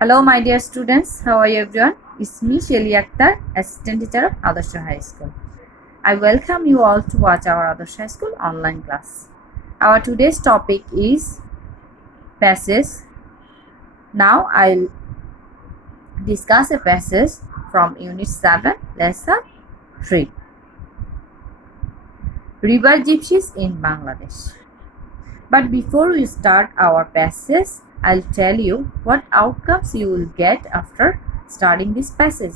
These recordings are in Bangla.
Hello, my dear students. How are you, everyone? It's me, Shelly Akhtar, Assistant Teacher of Adarsh High School. I welcome you all to watch our Adarsh High School online class. Our today's topic is passage. Now I'll discuss a passage from Unit 7, Lesson 3. River Gypsies in Bangladesh. But before we start our passage, I'll tell you what outcomes you will get after studying this passage.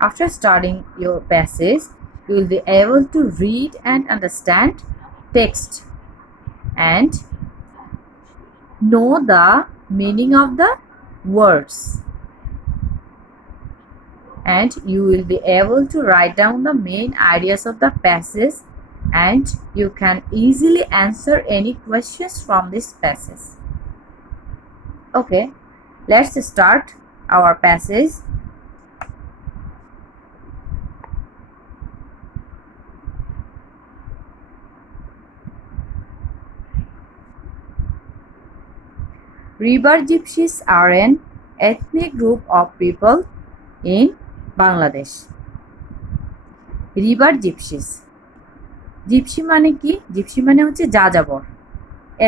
After studying your passage, you will be able to read and understand text and know the meaning of the words. And you will be able to write down the main ideas of the passage, and you can easily answer any questions from this passage. Okay, let's start our passage. River Gypsies are an ethnic group of people in Bangladesh. River gypsies, gypsy মানে কি? জিপসি মানে হচ্ছে যাযাবর।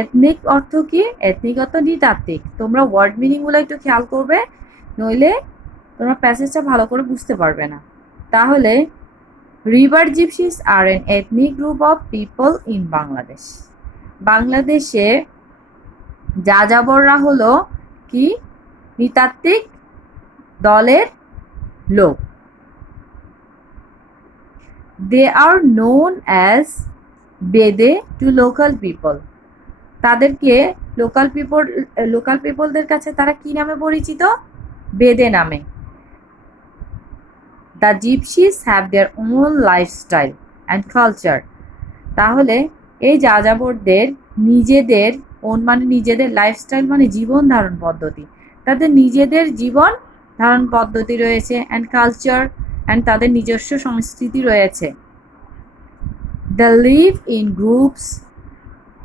এথনিক অর্থ কি? এথনিক অর্থ নৃতাত্ত্বিক। তোমরা ওয়ার্ড মিনিংগুলো একটু খেয়াল করবে, নইলে তোমরা প্যাসেজটা ভালো করে বুঝতে পারবে না। তাহলে river gypsies are an ethnic group of people in Bangladesh. বাংলাদেশে যাযাবররা হলো কি? নৃতাত্ত্বিক দলের লোক। They are known as Bede to local people. তাদেরকে লোকাল পিপলদের কাছে তারা কি নামে পরিচিত? বেদে নামে। The gypsies have their own lifestyle and culture. তাহলে এই যাযাবরদের নিজেদের ওন মানে নিজেদের, লাইফস্টাইল মানে জীবন ধারণ পদ্ধতি, তাদের নিজেদের জীবন ধারণ পদ্ধতি রয়েছে, অ্যান্ড কালচার অ্যান্ড তাদের নিজস্ব সংস্কৃতি রয়েছে। দ্য লিভ ইন গ্রুপস,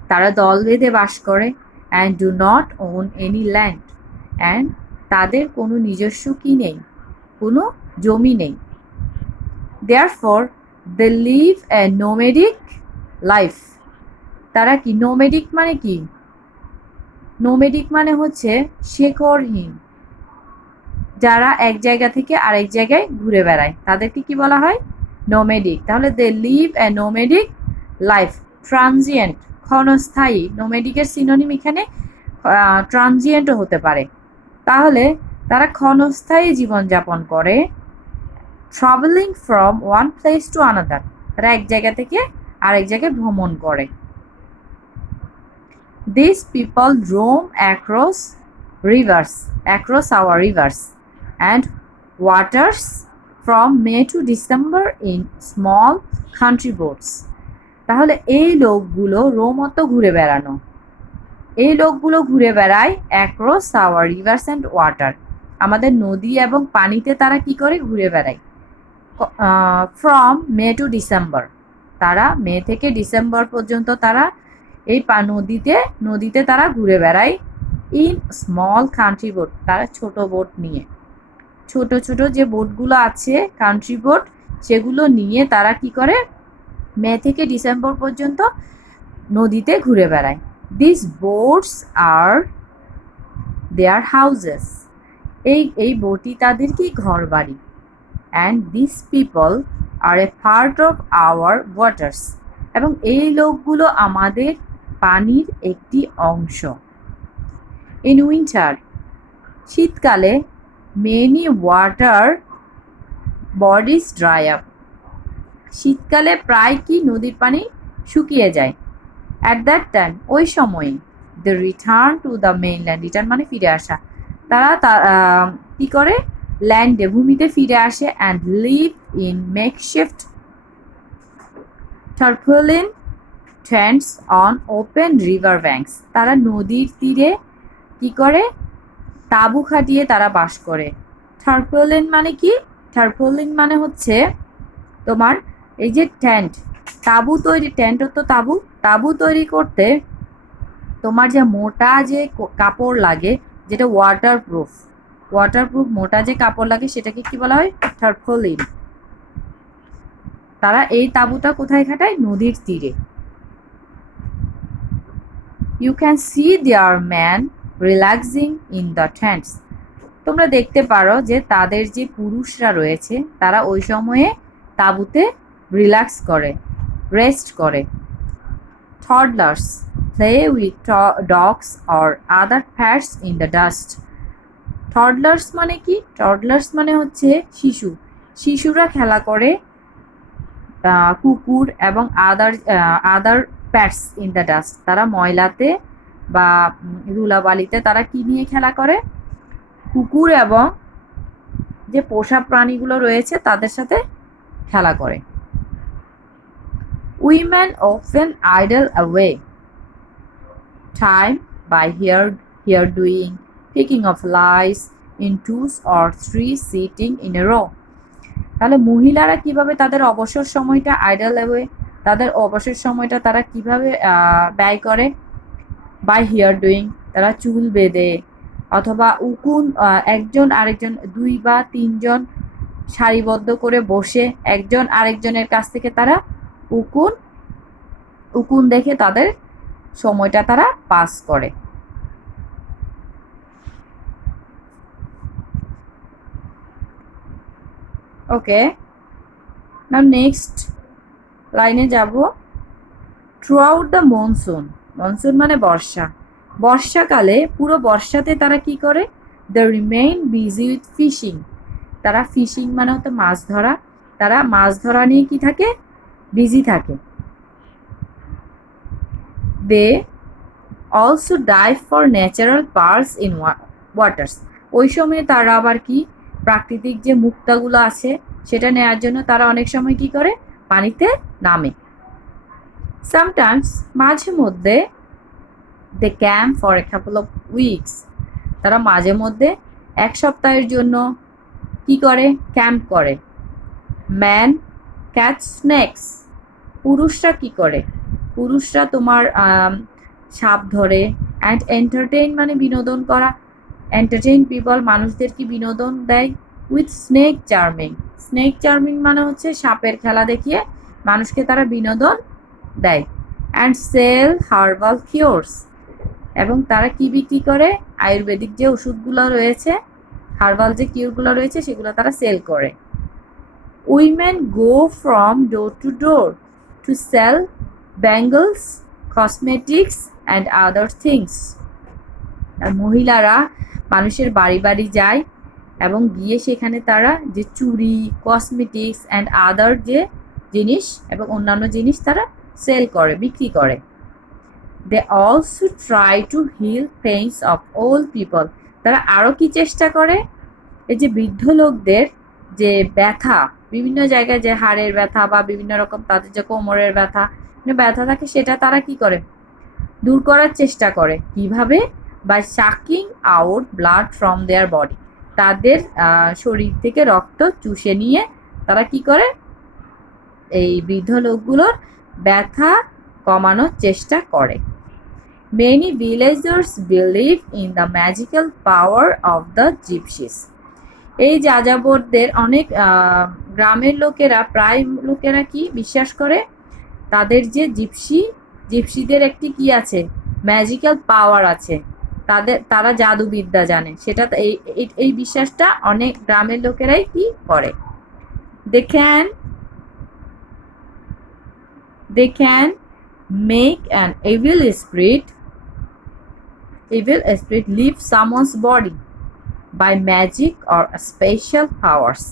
তারা দল বেঁধে বাস করে। And do not own any land, and তাদের কোনো নিজস্ব কি নেই, কোনো জমি নেই। Therefore they live a nomadic life. তারা কি? নোমেডিক মানে কি? নোমেডিক মানে হচ্ছে শেকড়হীন, যারা এক জায়গা থেকে আরেক জায়গায় ঘুরে বেড়ায়, তাদেরকে কি বলা হয়? নোমেডিক। তাহলে দে live a nomadic life. Transient, ক্ষণস্থায়ী। নোমেডিকের সিনোনিম এখানে ট্রানজিয়েন্টও হতে পারে। তাহলে তারা ক্ষণস্থায়ী জীবনযাপন করে। Travelling from one place to another, তারা এক জায়গা থেকে আরেক জায়গায় ভ্রমণ করে। These people roam across our rivers and waters from May to December in small country boats. তাহলে এই লোকগুলো, রোম অত ঘুরে বেড়ানো, এই লোকগুলো ঘুরে বেড়ায় across our rivers and water, আমাদের নদী এবং পানিতে তারা কি করে? ঘুরে বেড়ায়। ফ্রম মে টু ডিসেম্বর, তারা মে থেকে ডিসেম্বর পর্যন্ত তারা এই নদীতে তারা ঘুরে বেড়ায়। ইন স্মল কান্ট্রি বোট, তারা ছোট বোট নিয়ে, ছোট ছোট যে বোটগুলো আছে কান্ট্রি বোট, সেগুলো নিয়ে তারা কি করে? মে থেকে ডিসেম্বর পর্যন্ত নদীতে ঘুরে বেড়ায়। This boats are their houses, এই বোটই তাদের কি? ঘর বাড়ি। And this people are a part of our waters, এবং এই লোকগুলো আমাদের পানির একটি অংশ। ইন উইন্টার, শীতকালে many water bodies dry up, শীতকালে প্রায় কি? নদীর পানি শুকিয়ে যায়। অ্যাট দ্যাট টাইম, ওই সময়ে the return to the mainland, return মানে ফিরে আসা, তারা কি করে? ল্যান্ডে, ভূমিতে ফিরে আসে। And live in makeshift tarpaulin tents on open river banks, তারা নদীর তীরে কি করে? তাঁবু খাটিয়ে তারা বাস করে। টার্পলিন মানে কি? টার্পলিন মানে হচ্ছে তোমার এই যে টেন্ট, তাঁবু তৈরি, টেন্ট তো তাঁবু, তাঁবু তৈরি করতে তোমার যে মোটা যে কাপড় লাগে, যেটা ওয়াটারপ্রুফ মোটা যে কাপড় লাগে সেটাকে কি বলা হয়? টারপলিন। তারা এই তাঁবুটা কোথায় খাটায়? নদীর তীরে। You can see there man relaxing in the tents. তোমরা দেখতে পারো যে তাদের যে পুরুষরা রয়েছে তারা ওই সময়ে তাঁবুতে রিল্যাক্স করে, রেস্ট করে। Toddlers play with dogs or other pets in the dust. Toddlers মানে কি? টডলার্স মানে হচ্ছে শিশু। শিশুরা খেলা করে কুকুর এবং আদার প্যাটস ইন দ্য ডাস্ট। তারা ময়লাতে বা ধুলাবালিতে তারা কি নিয়ে খেলা করে? কুকুর এবং যে পোষা প্রাণীগুলো রয়েছে তাদের সাথে খেলা করে। Women often idle away time by hair doing, picking of lice in twos or three, sitting in a row. তাহলে মহিলারা কিভাবে তাদের অবসর সময়টা আইডল অ্যাওয়ে, তাদের অবসর সময়টা তারা কিভাবে ব্যয় করে? বাই হেয়ার ডুইং, তারা চুল বেঁধে, অথবা উকুন, একজন আরেকজন, 2 বা 3 জন সারিবদ্ধ করে বসে একজন আরেকজনের কাছ থেকে তারা উকুন দেখে তাদের সময়টা তারা পাস করে। ওকে, নাও নেক্সট লাইনে যাব। Throughout the monsoon, monsoon মানে বর্ষা, বর্ষাকালে পুরো বর্ষাতে তারা কি করে? The remain busy with fishing, তারা ফিশিং মানে হতো মাছ ধরা, তারা মাছ ধরা নিয়ে কি থাকে? বিজি থাকে। They also dive for natural pearls in waters, ওই সময়ে তারা আবার কি প্রাকৃতিক যে মুক্তাগুলো আছে সেটা নেওয়ার জন্য তারা অনেক সময় কি করে? পানিতে নামে। সামটাইমস, মাঝে মধ্যে, they camp for a couple of weeks, তারা মাঝে মধ্যে 1 সপ্তাহের জন্য কি করে? ক্যাম্প করে। ম্যান ক্যাচ স্নেকস, পুরুষরা কি করে? পুরুষরা তোমার সাপ ধরে। অ্যান্ড এন্টারটেইন মানে বিনোদন করা, এন্টারটেইন পিপল, মানুষদেরকে বিনোদন দেয়। With snake charming, snake charming মানে হচ্ছে সাপের খেলা দেখিয়ে মানুষকে তারা বিনোদন দেয়। অ্যান্ড সেল হার্বাল কিওরস, এবং তারা কি বিক্রি করে? আয়ুর্বেদিক যে ওষুধগুলো রয়েছে, হার্বাল যে কিওরগুলো রয়েছে সেগুলো তারা সেল করে। Women go from door to door to sell bangles, cosmetics and other things. আর মহিলারা মানুষের বাড়ি বাড়ি যায় এবং গিয়ে সেখানে তারা যে চুড়ি, কসমেটিক্স অ্যান্ড আদার যে জিনিস এবং অন্যান্য জিনিস তারা সেল করে, বিক্রি করে। They also try to heal pains of old people, তারা আরও কি চেষ্টা করে? এই যে বৃদ্ধ লোকদের যে ব্যথা, বিভিন্ন জায়গায় যে হাড়ের ব্যথা বা বিভিন্ন রকম তাদের যে কোমরের ব্যথা ব্যথা থাকে সেটা তারা কি করে? দূর করার চেষ্টা করে। কিভাবে? By sucking out blood from their body, তাদের শরীর থেকে রক্ত চুষে নিয়ে তারা কি করে? এই বৃদ্ধ লোকগুলোর ব্যথা কমানোর চেষ্টা করে। Many villagers believe in the magical power of the gypsies, এই যাযাবরদের অনেক গ্রামের লোকেরা, প্রায় লোকেরা কি বিশ্বাস করে? তাদের যে জিপসিদের একটি কি আছে? ম্যাজিক্যাল পাওয়ার আছে, তারা জাদুবিদ্যা জানে, সেটা এই বিশ্বাসটা অনেক গ্রামের লোকেরাই কি করে? They can make an evil spirit leave someone's body by magic or special powers,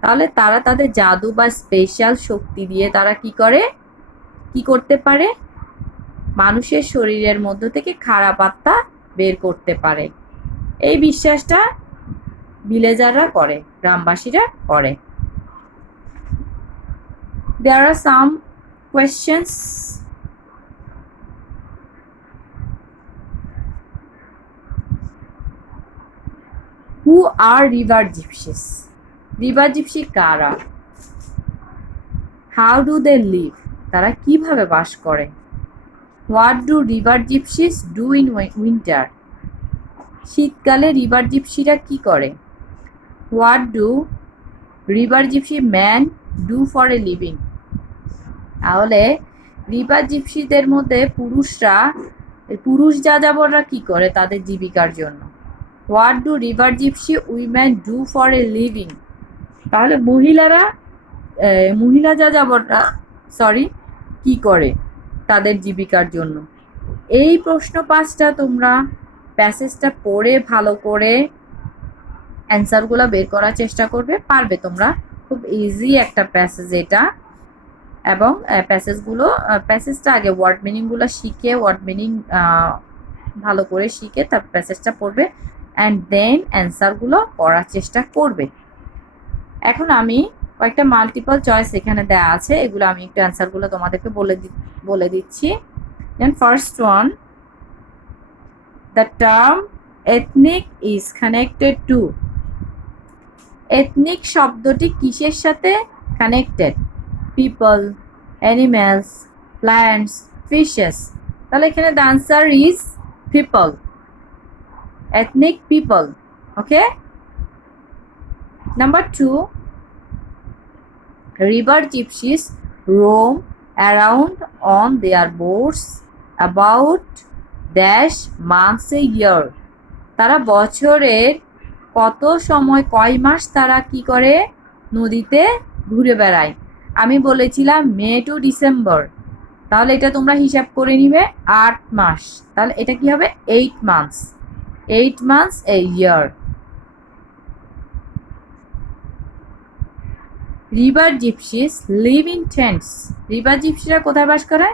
তাহলে তারা তাদের জাদু বা স্পেশাল শক্তি দিয়ে তারা কি করে? কি করতে পারে? মানুষের শরীরের মধ্য থেকে খারাপ আত্মা বের করতে পারে। এই বিশ্বাসটা ভিলেজাররা করে, গ্রামবাসীরা করে। There are some questions. Who are river gypsies? River gypsy কারা? How do they live? তারা কিভাবে বাস করে? What do river gypsies do in winter? শীতকালে রিভার জিপসিরা কি করে? What do river gypsy man do for a living? তাহলে রিভার জিপসিদের মধ্যে পুরুষ যাযাবররা কি করে তাদের জীবিকার জন্য? What do river gypsy women do for a living? তাহলে মহিলা যাযাবররা কি করে তাদের জীবিকার জন্য? এই প্রশ্ন 5টা তোমরা প্যাসেজটা পড়ে ভালো করে অ্যান্সারগুলো বের করার চেষ্টা করবে, পারবে তোমরা। খুব ইজি একটা প্যাসেজ এটা। এবং প্যাসেজটা আগে ওয়ার্ড মিনিংগুলো শিখে, ওয়ার্ড মিনিং ভালো করে শিখে তার প্যাসেজটা পড়বে, অ্যান্ড দেন অ্যান্সারগুলো করার চেষ্টা করবে। এখন আমি কয়েকটা মাল্টিপল চয়েস এখানে দেওয়া আছে, এগুলো আমি একটু অ্যান্সারগুলো তোমাদেরকে বলে দিচ্ছি। Then first one, the term ethnic is connected to. Ethnic শব্দটি কিসের সাথে connected? People, animals, plants, fishes. তাহলে এখানে the answer is people, ethnic people. Okay. Number 2, river gypsies roam around on their boats about dash months a year. তারা বছরের কয় মাস তারা কি করে নদীতে ঘুরে বেড়ায়? আমি বলেছিলাম মে টু ডিসেম্বর, তাহলে এটা তোমরা হিসাব করে নিবে 8 মাস। তাহলে এটা কি হবে? 8 months. 8 months a year. River gypsies live in tents. River জিপসিরা কোথায় বাস করে?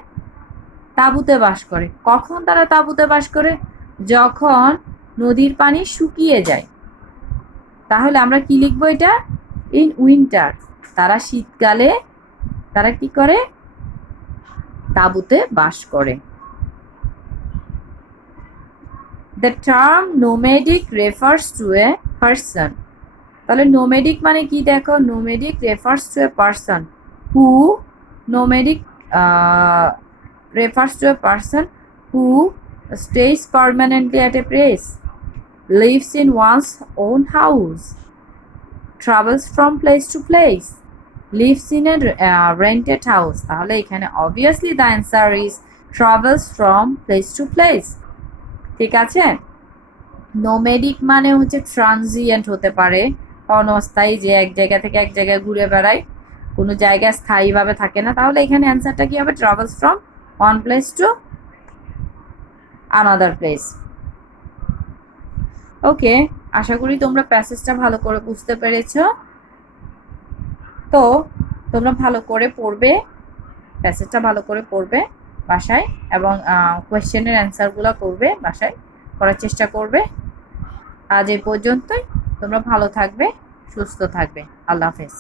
তাঁবুতে বাস করে। কখন তারা তাঁবুতে বাস করে? যখন নদীর পানি শুকিয়ে যায়। তাহলে আমরা কি লিখবো এটা? In winter. তারা শীতকালে তারা কি করে? তাঁবুতে বাস করে। The term nomadic refers to a person. তাহলে nomadic মানে কি দেখো? nomadic refers to a person who stays permanently at a place, lives in one's own house, travels from place to place, lives in a rented house. তাহলে এখানে obviously the answer is travels from place to place. ঠিক আছে? নোমেডিক মানে হচ্ছে ট্রানজিয়েন্ট হতে পারে, অনস্থায়ী, যে এক জায়গা থেকে এক জায়গায় ঘুরে বেড়ায়, কোনো জায়গায় স্থায়ীভাবে থাকে না। তাহলে এখানে অ্যান্সারটা কি হবে? Travels from one place to another place. Okay, আশা করি তোমরা প্যাসেজটা ভালো করে বুঝতে পেরেছো। তো তোমরা ভালো করে পড়বে, প্যাসেজটা ভালো করে পড়বে বাসায়, এবং কোয়েশ্চেনের অ্যান্সারগুলো করবে বাসায়, করার চেষ্টা করবে। আজ এই পর্যন্তই। তোমরা ভালো থাকবে, সুস্থ থাকবে। আল্লাহ হাফেজ।